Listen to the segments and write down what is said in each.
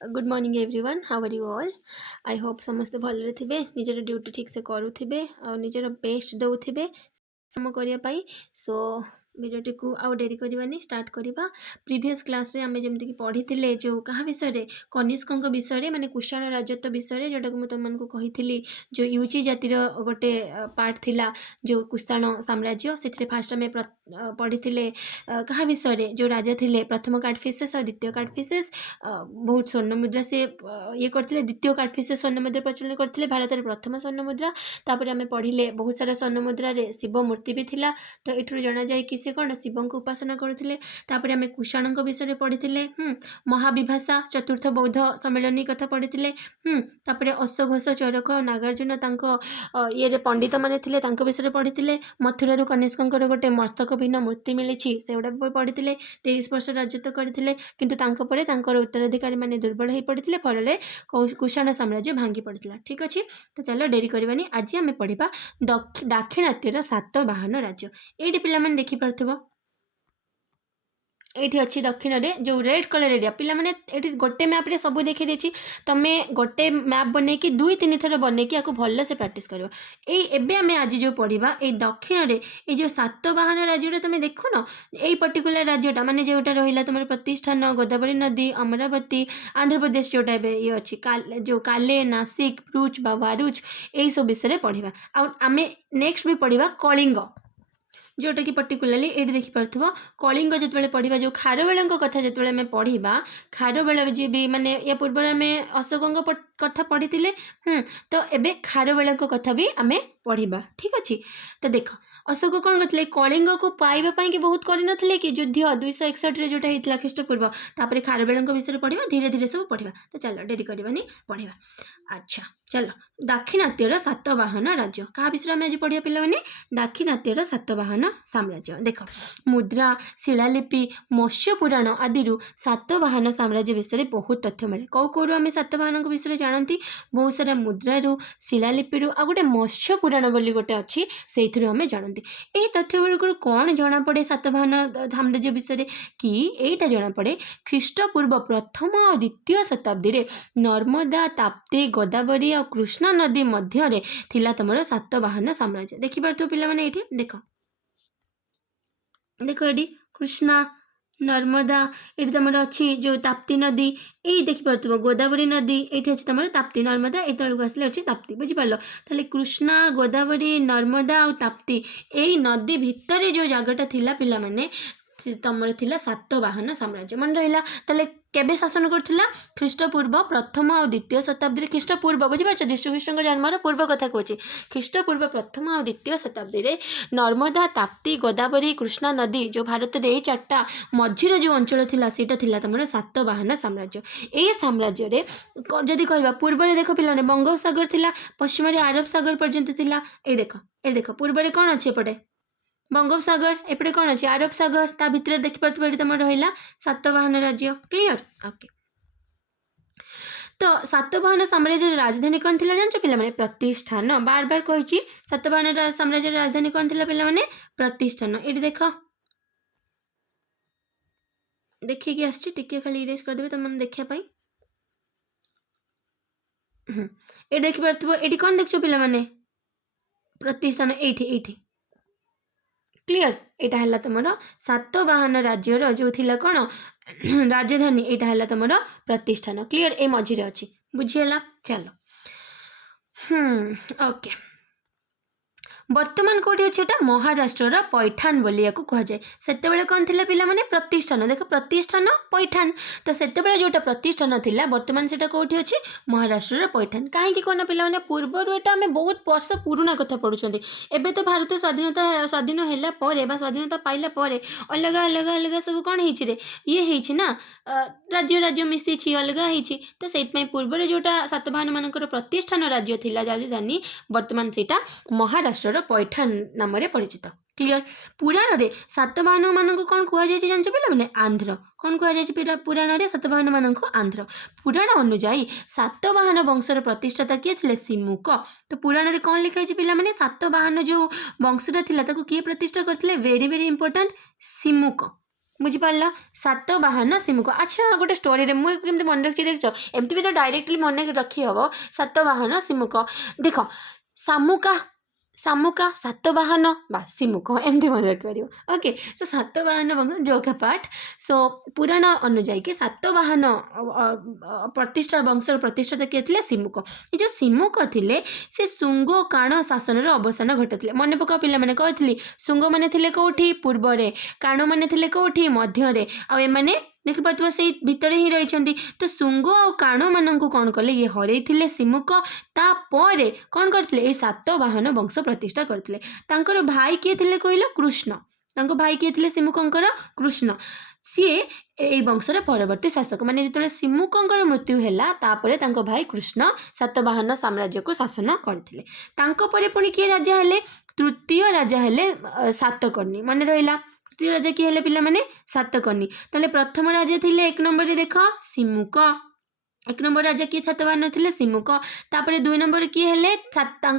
Good morning everyone, how are you all. I hope समस्ते भलरे थिबे, निजर ड्यूटी ठीक से करुथिबे और निजर बेस्ट दउथिबे सम करिया पाई। सो भिडियोटी को आउ डेरी करवानी स्टार्ट करवा। प्रीवियस क्लास रे आमे जेमति कि पढ़ी जो कहा विषय कनिष्क विषय माने कुषाण राजत्व विषय जोटा को तुमको कही जो यूची जातिर गोटे पार्ट थिला जो कुषाण साम्राज्य से फास्ट आम पढ़ी कहा विषय जो राजा थिले प्रथम काटफिसेस और द्वितीय काटफिसेस बहुत स्वर्ण मुद्रा से ये करते द्वितीय काटफिसेस स्वर्ण मुद्रा प्रचलन करते भारत में प्रथम स्वर्ण मुद्रा। तापर आम पढ़ले बहुत सारा स्वर्ण मुद्रार शिव मूर्ति भी थिला। तो ये जना जाए कि से कौन शिव को उपासना करते। आम कुषाण विषय पढ़ी महाविभाषा चतुर्थ बौद्ध सम्मेलन कथा पढ़ी। तापर अश्वघोष चरक नागार्जुन ये पंडित माने थिले विषय पढ़ी। मथुरा कनिष्क गोटे मस्तक भिन्न मूर्ति मिली से गुड़ा पढ़ी। 23 वर्ष राजत्व करते किंतु उत्तराधिकारी माने दुर्बल हो पड़ते फल कुषाण साम्राज्य भांगी पड़ता। ठीक अच्छे, तो चलो डेरी करवानी। आज आम पढ़ा दाक्षिणात्यर सातवाहन राज्य। ये पे देखिपे ये अच्छी दक्षिण में जो रेड कलर एरिया पे ये गोटे मैप रे सब देखी देछि। तुम्हें गोटे मैप बन कि 2-3 थर बन कि भल से प्राक्ट कर। आम आज जो पढ़ा ये दक्षिण में ये जो सातवाहन राज्य तुम देख न यही पर्टिकुलर राज्यटा माने जोटा रहा तुम प्रतिष्ठान गोदावरी नदी अमरावती आंध्र प्रदेश जोटा ये अच्छी जो काले नासिक भ्रुच वारुच यही सब विषय पढ़ा। आम नेक्स्ट भी पढ़ा कलिंग जोटा कि पर्टिकुलाली ये देखिपे कलिंग जो पढ़ा जो खारवेल कथा जो पढ़ा खारवेल जी भी माने या पूर्व आम अशोक कथा पढ़ी तो एबे खारवेल कथा भी आम पढ़ा। ठीक अच्छे, तो देख अशोक कौन करते कलिंग को पाइबापी कि बहुत कर कि युद्ध 261 जोटा होता ख्रीष्टपूर्व। तापर खारवेल विषय पढ़ा धीरे धीरे सब पढ़ा। तो चलो डेरी करवानी पढ़ा। अच्छा चलो दाक्षिणात्यर सातवाहन राज्य क्या विषय आम आज पढ़ा पे दाक्षिणात्यर सातवाहन साम्राज्य। देख मुद्रा शिलालिपि मत्स्य पुराण आदि सातवाहन साम्राज्य विषय बहुत तथ्य मिले। कौ कौ आम सातवाहन विषय जानती बहुत सारा मुद्रारू शिलालिपि आ गोटे मत्स्य पुराण बोली गोटे अच्छी से आम जानती। यही तथ्य गुड़ कौन जना पड़े सातवाहन साम्राज्य विषय कि यहीटा जना पड़े ख्रीष्टपूर्व प्रथम और द्वितीय शताब्दी रे नर्मदा ताप्ती गोदावरी और कृष्णा नदी मध्य थिला तुम सातवाहन साम्राज्य। देखिपे पे ये देख देख ये कृष्णा नर्मदा ये तुम अच्छी जो ताप्ती नदी ये देखिपे गोदावरी नदी ये अच्छी तुम ताप्ती नर्मदा ये तलक आसले अच्छी ताप्ती बुझिपार। ताले कृष्णा गोदावरी नर्मदा और ताप्ती यही नदी भितर जो जगटा थिला पिला माने तुम थिला सातवाहन साम्राज्य मन रहा। ताले केबे शासन करथिला ख्रीष्टपूर्व प्रथम और द्वितीय शताब्दी ख्रीष्टपूर्व बुझिपार श्रीकृष्ण जन्मर पूर्व कथा कहूँ ख्रीष्टपूर्व प्रथम और द्वितीय शताब्दी रे नर्मदा ताप्ती गोदावरी कृष्णा नदी जो भारत में चार्टा मझीर जो अंचल थिला सेटा थिला तुम सातवाहन साम्राज्य। ये साम्राज्य रे जदि कहबा पूर्व रे देख पिलाने बंगोपसागर थिला पश्चिम रे अरब सागर पर्यंत थिला। ये देख पूर्व रे कौन अच्छे एपटे बंगोपसागर एपटे कौन अच्छे अरब सागर ता भितर देखिपे तुम रहा सातवाहन राज्य। Clear okay. तो सातवाहन साम्राज्य राजधानी कौन थी जान पे प्रतिष्ठान बार बार कही सातवाहन साम्राज्य राजधानी कौन थी पे प्रतिष्ठान। ये देख देखिए आसके खाली इरेज करदे तुम देखापी ये देखिपे ये कौन देख पे प्रतिष्ठान ये क्लियर यहाँ है तुम सातवाहन राज्यर जो थिला कौन राजधानी यहाँ है तुम प्रतिष्ठान। क्लियर ये मझीरे अच्छी बुझीगला। चलो ओके वर्तमान कौटी अच्छे महाराष्ट्र पैठान बोलिया कहुए से कौन थी पे प्रतिष्ठान देख प्रतिष्ठान पैठान तो से जोटा प्रतिष्ठान थी वर्तमान से कौटी अच्छे महाराष्ट्र पैठान कहीं कहना पे पूर्वर यहाँ आम बहुत वर्ष पुराणा कथा पढ़ुं एवं तो भारत स्वाधीनता स्वाधीन है स्वाधीनता पाइला अलग अलग अलग सब कौन हो ये ना राज्य राज्य मिसी अलग हो तो से पूर्व जोटा सातवाहन मान प्रतिष्ठान राज्य थी राजधानी वर्तमान से महाराष्ट्र पैठान नाम परिचित। क्लियर पुराण रे सातवाहन मान कौन कहुए जान पे आंध्र कौन कहुए पुराण रे सातवाहन मान आंध्र। पुराण अनुजाई सातवाहन वंशर प्रतिष्ठाता किए थे सिमुक। तो पुराण रे कौन लिखाई पे सातवाहन जो वंशर था किए प्रतिष्ठा करते वेरी वेरी इंपोर्टेंट सिमुक। बुझिपार सातवाहन सिमुक। अच्छा गोटे स्टोरी मुझे मन रखी देख एमती भी तो डायरेक्टली मन रखी हम सातवाहन सिमुक देख सामुका सामुका सातवाहन बा सिमुक एमती मन रखिपर ओके। सो सातवाहन वंश जोगा पाठ। सो पुराण अनुजाई कि सातवाहन प्रतिष्ठा वंशर प्रतिष्ठाता किए थे सिमुक। ये जो सिमुक थे से शुंग काण शासन अवसान घटाते मन पक पिला मैंने कहती शुंग मैंने थे कौटी पूर्व काण मैंने थे कौटी मध्य आने देखिपे से भितर ही रही। तो शुंग आ काण मान कौन कले ये हरई सिमुक तापर कौन करते सातवाहन वंश प्रतिष्ठा करते। भाई किए थे कहल कृष्ण भाई किए थे सिमुकंकर कृष्ण सी ए वंशर परवर्ती शासक माने जो सिमुकंकर मृत्यु है तापर भाई कृष्ण सातवाहन साम्राज्य को शासन करते। पुणी किए राजा हेले तृतीय राजा हेले सातकर्णी मन रहा। तृतीय राजा किए हेले पिला माने सातकर्णी। ताले प्रथम राजा थिले एक नंबर देख सिमुक एक नंबर राजा किए सातवाहन थे सिमुक। तापर दुई नंबर किए हेले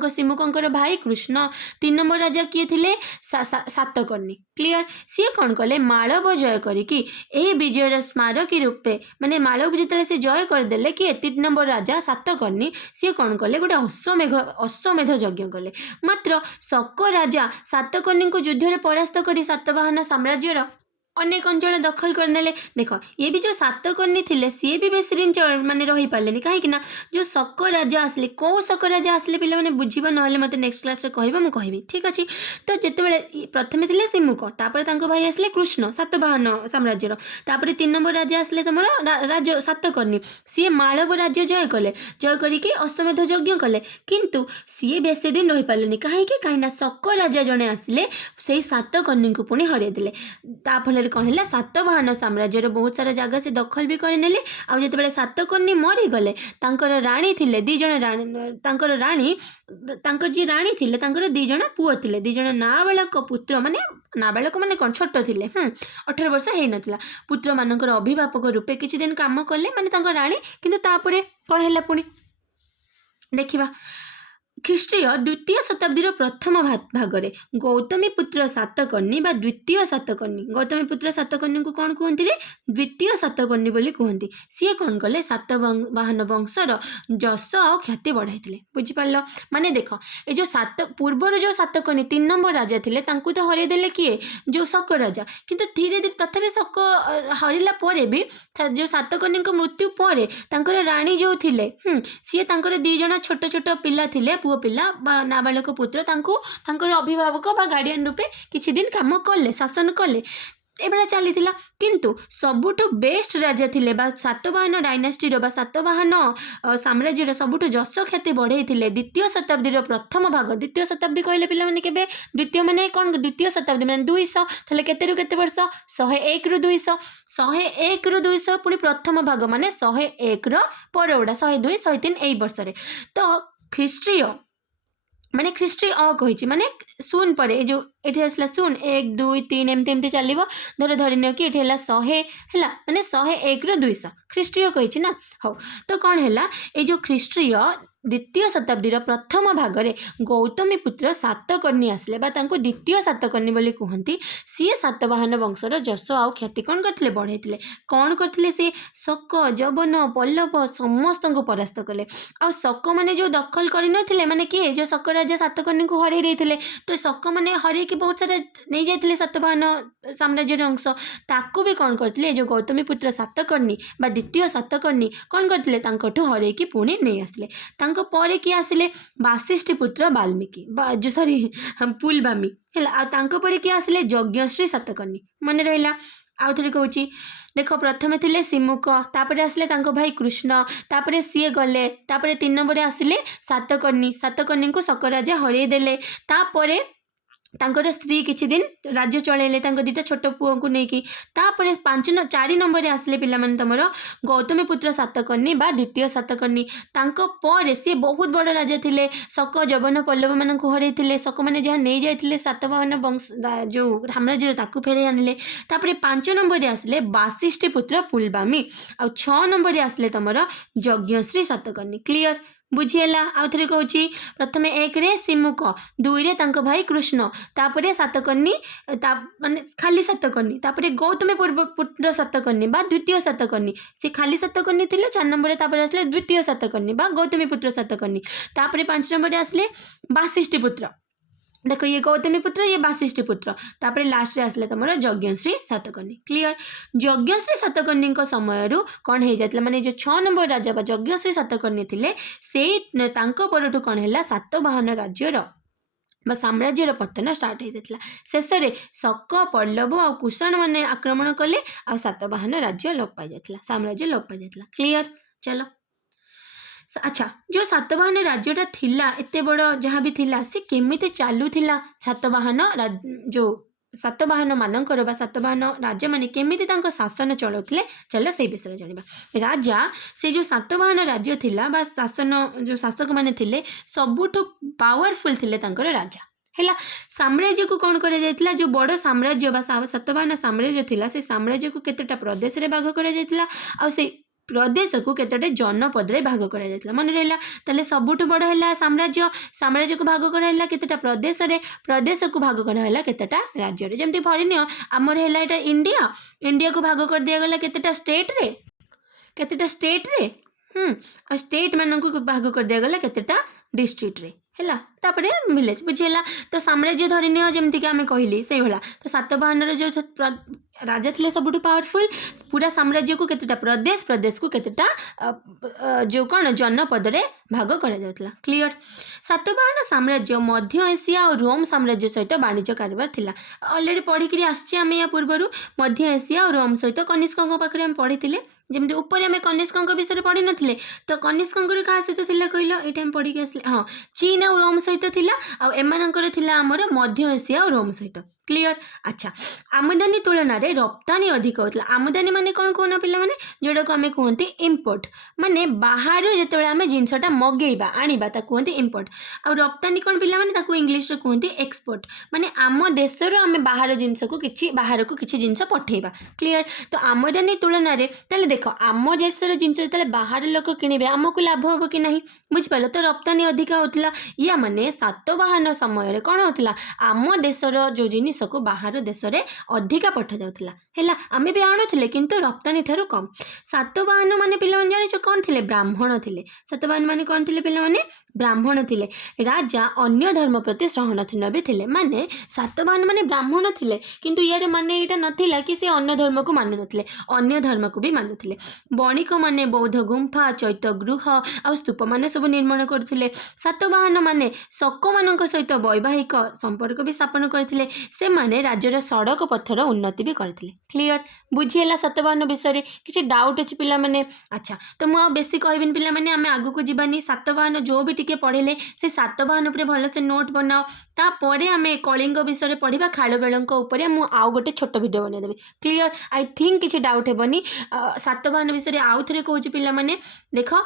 सिमुकंकर भाई कृष्ण। तीन नंबर राजा किए थे सातकर्णी क्लियर। सी कौन कले मालव जय करिकी ए विजयर स्मारकी रूपे माने मालव जिते से जय करदे कि 3 नंबर राजा सातकर्णी सी कौन कले गोटे अश्वमेध यज्ञ कले। मात्र शक राजा सातकर्णी को युद्ध में परास्त कर सातवाहन साम्राज्यर अनेक अंचल दखल करने। देख ये भी जो सातकर्णी थे सी भी बेस दिन माने रही पारे कहीं जो शक राजा आसले कौ शक राजा आसले पिला माने बुझीबा नहले मते नेक्स्ट क्लास रे कहबा मु कहबी ठीक अच्छे। तो जितेबाला प्रथम थे सिमुक तापर तांको भाई आसले कृष्ण सातवाहन साम्राज्यर। तापर 3 नंबर राजा आसले तुम राजा सातकर्णी सी मालव राज्य जय कले जय करके अश्वमेध यज्ञ कले किंतु सी बेस दिन रही पारे कहीं शक राजा जड़े आसले से सातकर्णी को पुणी हरईदे। ताफल कौन है सातवाहन साम्राज्यर बहुत सारा जगह से दखल भी करने। आउ जो सातकर्णी मरीगले राणी थे दीज राणी जी राणी थे 2 जण पुओ थे 2 जण नाबालक पुत्र माने नाबालक माने कौन छोट थे 18 वर्ष हो नाला पुत्र मानकर अभिभावक रूपे किछि दिन काम कले माने राणी किंतु तापरे कौन है पुणी देखिबा ख्रीष्टीय द्वितीय शताब्दी प्रथम भागरे गौतमी पुत्र सातकर्णी बा द्वितीय सातकर्णी गौतमी पुत्र सातकर्णी को कौन कहते द्वितीय सातकर्णी बोली कहते। सी कौन कले सातवाहन वंशर जस और ख्याति बढ़ाई बुझिपार माने देख ये जो पूर्वर जो सातकर्णी 3 नंबर राजा थे तो हरईदे किए जो शक राजा किंतु धीरे धीरे तथापि शक हरला पर भी जो सातकर्णी मृत्यु पर राणी जो थे सी 2 जण छोट छोट पिला थे पुओ पिला नाबालक पुत्र अभिभावक बा गार्डियन रूपे किछि दिन काम कले शासन कले एभला चली किंतु सबुठ बेस्ट राजा थिले बा सातवाहन डायनास्टी बा सातवाहन साम्राज्यर सबुठ जस ख्याति बढ़ई द्वितीय शताब्दी प्रथम भाग। द्वितीय शताब्दी कहले पिला माने केबे द्वितीय माने कौन द्वितीय शताब्दी माने 200 थाले केते केते वर्ष 101 रु 200 101 रु 200 पुणी प्रथम भाग माने 101 परगुड़ा 102 103 एई वर्ष रे। तो ख्रीष्टीय माने ख्रीष्टी कही माने शून पर जो ये आसला शून 1 2 3 एमती चलो धरने कि ये 100 है माने 101 रु 200 ख्रीष्टीय कही ना। हाँ तो कौन है ये जो ख्रीष्टीय द्वितीय शताब्दी प्रथम भागरे गौतमी पुत्र सातकर्णी आसले बा तांको द्वितीय सातकर्णी बोली कहती। सी सातवाहन वंशर जस आउ ख्याति कौन करते बढ़ाई कौन करते से शक जवन पल्लव समस्त को परास्त कले। आ शक मैंने जो दखल करते माने किए जो शक राजा सातकर्णी को हरई देते तो शक मैंने हरई बहुत सारा नहीं जाते सातवाहन साम्राज्य अंश ताकू भी कौन करते जो गौतमी पुत्र सातकर्णी बा द्वितीय सातकर्णी कौन करते हरई की पुणी नहीं आसले। पर किए आसिले वासिष्ठी पुत्र वाल्मीकि जो सॉरी पुलवामी है पर किए आसिले यज्ञश्री सातकर्णी मन रहा। आउ थे कहूँ देख प्रथम थे सिमुक तापर आसिले भाई कृष्ण तापर सी गले 3 नंबर आसिले सातकर्णी को शक राजा हरईदे। तापर तांकर स्त्री किछि दिन राज्य चलैले 2टा छोट पुओ को लेकिन तापर 4 नंबर आसले पिला माने तमरो गौतमी पुत्र सातकर्णी बा द्वितीय सातकर्णी पर सी बहुत बड़ राजा थिले शक जवन पल्लव मान हरई शक मैंने जहाँ नहीं जाते सातवाहन वंश जो साम्राज्य ताकू फेरे आनिले। तापर 5 नंबर आसले वासिष्ठी पुत्र पुलवामी आ 6 नंबर आसले तमरो यज्ञश्री सातकर्णी क्लियर बुझीगला आउ थे कौच प्रथम 1 रे सिमुक 2 रे तांको भाई कृष्ण तापरे सातकर्णी माने खाली सातकर्णी तापरे गौतमी पुत्र सातकर्णी बा द्वितीय सातकर्णी से खाली सातकर्णी थे 4 नंबर तापरे आसले द्वितीय सातकर्णी बा गौतमी पुत्र सातकर्णी तापरे 5 नंबर आसले वासिष्ठी पुत्र देखो ये गौतमी पुत्र ये वासिष्ठी पुत्र तापर लास्ट रे आसले तुम यज्ञश्री सातकर्णी क्लियर यज्ञश्री सातकर्णी समय कौन हो जाता माने जो 6 नंबर राजा बा यज्ञश्री सातकर्णी थे से तांको परठू कौन है सातवाहन राज्यर साम्राज्यर पतन स्टार्ट होता शेष में शक पल्लव आ कुषाण मैंने आक्रमण कले आ सातवाहन राज्य लोप पाई जाता साम्राज्य लोप पाई जाता क्लियर चलो अच्छा जो सातवाहन राज्यटा थिला एते बड़ जहाँ भी थिला से केमिति चालुथिला सातवाहन जो सातवाहन मानकर बा सातवाहन राजा माने केमिति तांको शासन चलाउथिले चलो से विषय जानिबा राजा से जो सातवाहन राज्य थिला बा शासन जो शासक माने थिले सबुठु पावरफुल थिले तांकर राजा हैला साम्राज्य को कौन करा जायतिला जो बड़ साम्राज्य बा सातवाहन साम्राज्य थिला से साम्राज्य को केतेटा प्रदेश रे भाग करा जायतिला आ से प्रदेश को केतटे जनपद रे भाग करा जायतिला मन रहला तले सबुठ बड़ हैला साम्राज्य साम्राज्य को भाग करा हैला केतटा प्रदेश रे प्रदेश को भाग करा हैला केतटा राज्य रे जेमति फरिनियो हमर हैला एटा इंडिया इंडिया को भाग कर दिया गला केतटा स्टेट रे आ स्टेट मानन को भाग कर दिया गला केतटा डिस्ट्रिक्ट रे हैला तापरे विलेज बुझेला तो साम्राज्य धरिनियो जेमति कि आमे कहिली से भला तो सातवाहन रे जो राजा थे सब पावरफुल पूरा साम्राज्य को केतेटा प्रदेश प्रदेश को केतेटा जो कौन जनपद रे भाग करा जाउतला क्लियर सातवाहन साम्राज्य मध्य एशिया और रोम साम्राज्य सहित वाणिज्य कारोबार थिला ऑलरेडी पढ़ी करी आछि आमे या पूर्वरु मध्य एशिया और रोम सहित कनिष्कଙ୍କ पाखरे हम पढ़िथिले जेमति ऊपर आमे कनिष्कଙ୍କ विषय पढ़ी नथिले तो कनिष्कଙ୍କର का सहित थिला कहिलो एटा हम पढ़ी के आसले हां चीन और रोम सहित थिला आ एमानଙ୍କର थिला हमर मध्य एशिया और रोम सहित क्लियर अच्छा आमदानी तुलन में रप्तानी अधिक होता आमदानी माने कौन कहना पिला माने जोड़ा को आमे कहते इम्पोर्ट माने बाहर जो आम जिनसटा मगेबा आनिबा ता कहते इम्पोर्ट आ रप्तानी कौन पिला माने ताको इंग्लिश रे कहते एक्सपोर्ट माने आम देशर आम बाहर जिनस को किछि बाहर को किछि जिनस पठेबा क्लियर तो आमदानी तुलन में ताले देखो आम देशर जिनस जतले बाहर लोक किनिबे आमको लाभ हो कि नहीं बुझिपाल तो रप्तानी अधिक होता या माने सातवाहन समय कौन होता आम देशर जो जिनिस को बाहर देश में अधिका पठा जाउथला हैला आमे भी आणुथिले किंतु रप्तानी ठारू कम सातवाहन माने पिला माने जानिछ कौन थिले ब्राह्मण थिले सातवाहन माने कौन थिले पिला माने ब्राह्मण थिले राजा अन्य धर्म प्रति सहनशील भी थिले माने सातवाहन माने ब्राह्मण थिले किंतु यार माने एटा नथिला कि से अन्य धर्म को मानु नथिले अन्य धर्म को भी मानुथिले बणिक माने बौद्ध गुंफा चैत्य गृह आ स्तूप माने सब निर्माण करथिले सातवाहन माने शक मानक सहित वैवाहिक संपर्क भी स्थापन करथिले से माने राज्यर सड़क पथर उन्नति भी करथिले क्लियर बुझीला सातवाहन विषय किछि डाउट अछि पिला माने अच्छा तो मु बेसी कहबिन पिला माने आमे आगु को जीवानी सातवाहन जो भी टिके पढ़िले से सातवाहन उपरे भल से नोट बनाओ ता परे आमे कलिंग विषय पढ़िबा खालबेलंक उपरे मु आउ गोटे छोट वीडियो बनै देबी क्लियर आई थिंक किछि डाउट हेबनी सातवाहन विषय आउ थरे कहूछि पिला माने देखो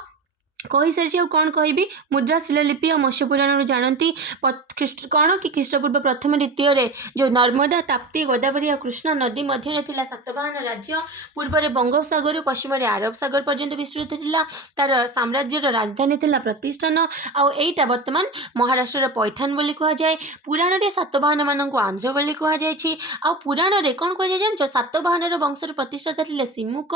कही सारी कौन कहि मुद्रा शिलालिपि और मत्स्य पुराण जानती कौन कि ख्रीष्टपूर्व प्रथम द्वितीय जो नर्मदा ताप्ती गोदावरी और कृष्णा नदी मध्य सातवाहन राज्य पूर्व में बंगोपसागर पश्चिम आरब सागर पर्यंत विस्तृत था तार साम्राज्यर राजधानी थिला प्रतिष्ठान आईटा बर्तमान महाराष्ट्र पैठान बोली कहुए पुराण में सातवाहन मान आंध्र बोली कहुई आ पुराण में कौन कहुए सातवाहन वंशर प्रतिष्ठाता थे सिमुक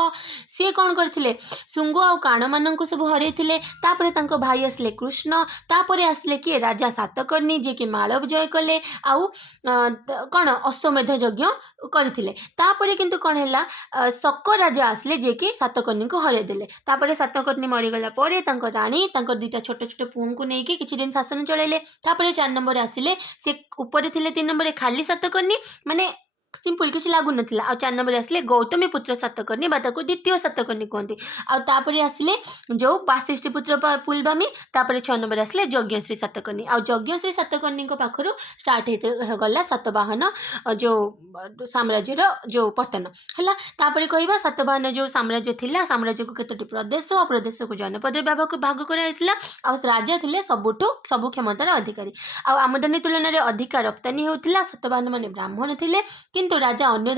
सी कौन करते शुंग आ काण मान सब हर तापरे तांको भाई आसले कृष्ण तापरे आसले किए राजा सातकर्णी जे कि मालव जय कले आउ कौन अश्वमेध यज्ञ करथिले तापरे किंतु कौन है शक राजा आसले जे कि सातकर्णी को हरे देले तापरे सातकर्णी मरीगला परे तांको रानी तांको दुईटा छोट छोट पुओं को नेकी किछि दिन शासन चलेले तापरे 4 नंबर आसिले से ऊपर थिले 3 नंबर खाली सातकर्णी माने सिंपल किसी लागू नथिला आ 4 नंबर आसले गौतमी पुत्र सातकर्णी बा ताको द्वितीय सातकर्णी कहते आ तापरे आसले जो वासिष्ठी पुत्र पुलबामी तापरे 6 नंबर आसले यज्ञश्री सातकर्णी आ यज्ञश्री सातकर्णी को पाखरु स्टार्ट हे गला सातवाहन जो साम्राज्यर जो पतन हला तापरे कहबा सातवाहन जो साम्राज्य थिला साम्राज्य को केतोटी प्रदेश और प्रदेश को जनपद भाग कराइथिला आ राजा थिले सबु क्षमतार अधिकारी आ आमदानी तुलन में अधिक रप्तानी होतिला सातवाहन माने ब्राह्मण थिले किंतु राजा अन्य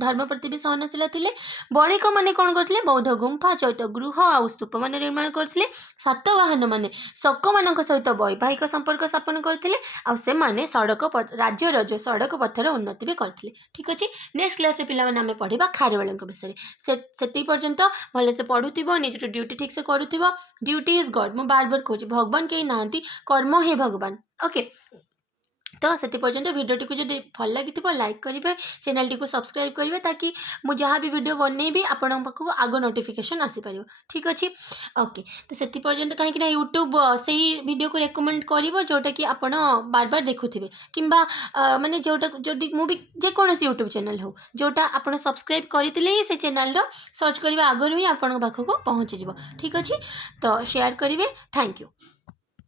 धर्म प्रति भी सहनशील थे। बणिक मैंने कौन करते बौद्ध गुंफा चैत्य गृह आउ स्तूप मान निर्माण करते। सातवाहन मैंने शक मान सहित वैवाहिक संपर्क स्थापन करते आ से माने सड़क राज्यर जो सड़क पथर उन्नति भी करते। ठीक अच्छे नेक्स्ट क्लास पे पे पढ़ा खारवेल विषय से पर्यंत भलसे पढ़ुव निज ड्यूटी ठीक से करुव। ड्यूटी इज गॉड मु बार बार कहूँ भगवान कहीं नहांती कर्म ही भगवान ओके। तो से पर्यंत वीडियो टी जब भल लगी लाइक करेंगे चैनल टी सब्सक्राइब करेंगे ताकि मुझे जहाँ भी वीडियो बनइबी आपण पाखक आग नोटिफिकेशन आसीपर। ठीक अच्छे ओके तो से पर्यंत कहीं यूट्यूब से वीडियो को रेकमेंड कर जोटा कि आप बार बार देखुवे कि माने जोटा जो मुझे जेकोसी यूट्यूब चैनल हो जोटा आप सब्सक्राइब करते ही से चैनल सर्च करने आगु ही आपण पाखक पहुँची। ठीक अच्छे तो शेयर करेंगे। Thank you.